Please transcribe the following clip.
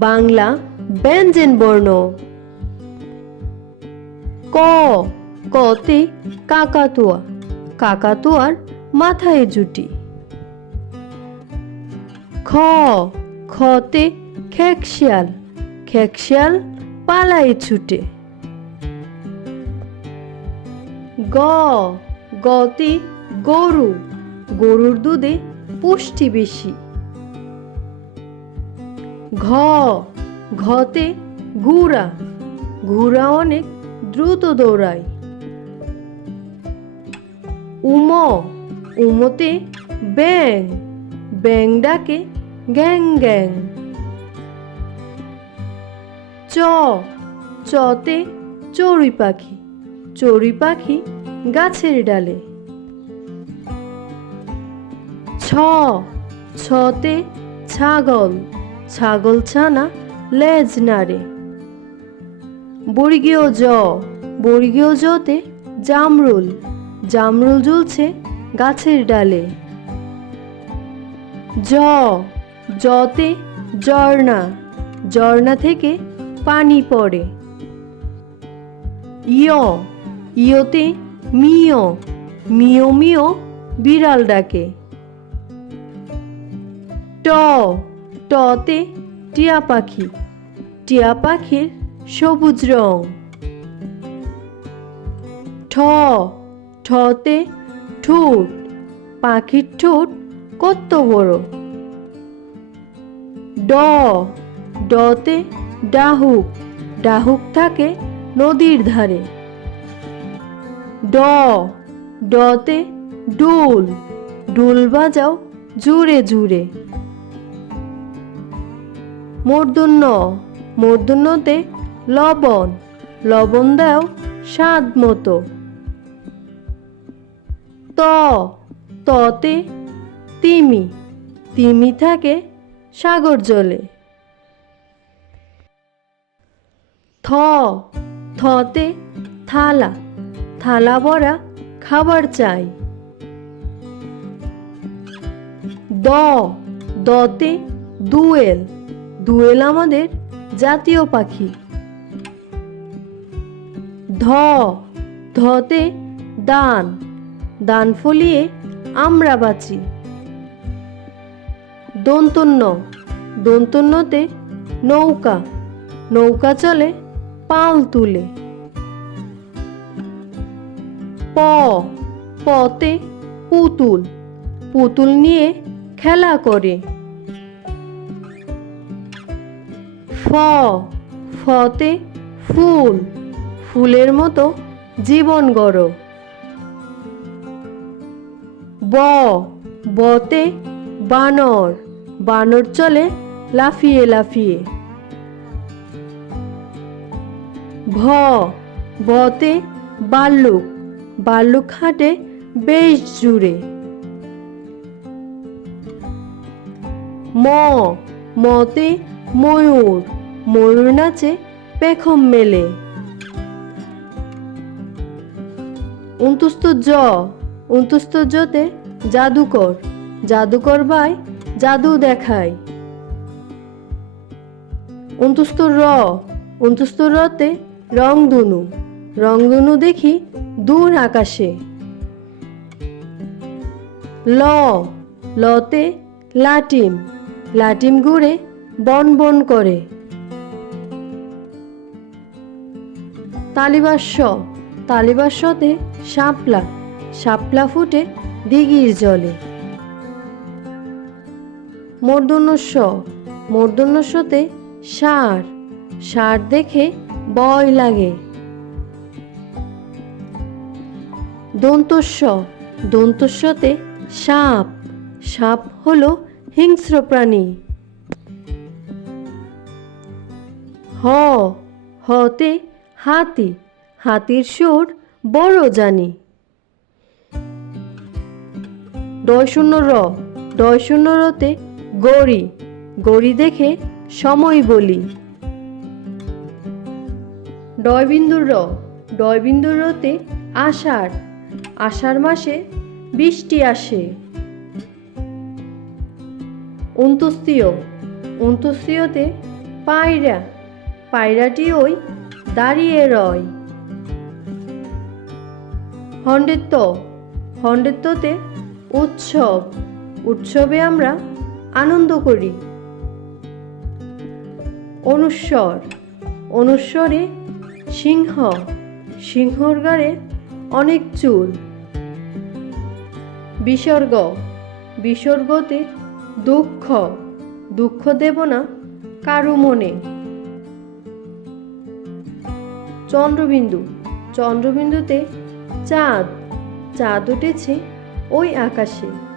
বাংলা ব্যঞ্জন বর্ণ। ক, কতে কাকাতুয়া, কাকাতুয়ার মাথায় জুটি। খ, খতে খেকশিয়াল, খেকশিয়াল পালায় ছুটে। গ, গতে গরু, গরুর দুধে পুষ্টি বেশি। ঘ, ঘতে ঘোড়া, ঘোড়া অনেক দ্রুত দৌড়ায়। উম, উমতে ব্যাঙ, ব্যাঙ ডাকে গ্যাং গ্যাং। চ, চতে চড়ুই পাখি, চড়ুই পাখি গাছের ডালে। ছ, ছতে ছাগল, ছাগল ছানা লেজ নাড়ে। বর্গীয় জ, বর্গীয় জতে জামরুল, জামরুল ঝুলছে গাছের ডালে। জ, জতে ঝর্ণা, ঝর্ণা থেকে পানি পড়ে। ইয়, ইয়তে মিয়, মিয় মিয় বিড়াল ডাকে। ট, টতে টিয়া পাখি, টিয়া পাখির সবুজ রং। ঠ, ঠতে ঠোঁট, পাখির ঠোঁট কত বড়। ড, ডতে ডাহুক, ডাহুক থাকে নদীর ধারে। ড, ডতে ডোল, ডোল বাজাও জোরে জোরে। মূর্ধন্য, মূর্ধন্যতে লবণ, লবণ দাও স্বাদ মতো। ত, ততে তিমি, তিমি থাকে সাগর জলে। থ, থতে থালা, থালা ভরা খাবার চাই। দ, দতে দুয়েল, দুয়েল আমাদের জাতীয় পাখি। ধ, ধতে দান, দান ফলিয়ে আমরা বাঁচি। দন্তন্য, দন্তন্যতে নৌকা, নৌকা চলে পাল তুলে। প, পতে পুতুল, পুতুল নিয়ে খেলা করে। ফ, ফতে ফুল, ফুলের মতো জীবন গড়। ব, বতে বানর, বানর চলে লাফিয়ে লাফিয়ে। ভ, ভতে ভাল্লুক, ভাল্লুক হাঁটে বেশ জুড়ে। ম, মতে ময়ূর, ময়ূর নাচে পেখম মেলে। জ, জতে জাদুকর, জাদুকর ভাই জাদু দেখায়। র, রতে রংধনু, রংধনু দেখি দূর আকাশে। ল, লতে লাটিম, লাটিম ঘুরে বন বন করে। তালিবাস্য, তালিবাস্যতে শাপলা, শাপলা ফুটে দিঘির জলে। মূর্ধন্যস্ব, মূর্ধন্যস্বতে ষাঁড়, ষাঁড় দেখে ভয় লাগে। দন্তস্ব, দন্তস্বতে সাপ, সাপ হলো হিংস্র প্রাণী। হ, হতে হাতি, হাতির সুর বড় জানি। র, রতে গড়ি, গড়ি দেখে সময় বলি। রতে আষাঢ়, আষাঢ় মাসে বৃষ্টি আসে। অন্ত্যেষ্টিয়তে পায়রা, পায়রাটি ওই দাঁড়িয়ে রয়। হন্ডের ত, হন্ডের ততে উৎসব, উৎসবে আমরা আনন্দ করি। অনুস্বর, অনুস্বরে সিংহ, সিংহর গায়ে অনেক চুল। বিসর্গ, বিসর্গতে দুঃখ, দুঃখ দেব না কারু মনে। চন্দ্রবিন্দু, চন্দ্রবিন্দুতে চাঁদ, চাঁদ উঠেছে ওই আকাশে।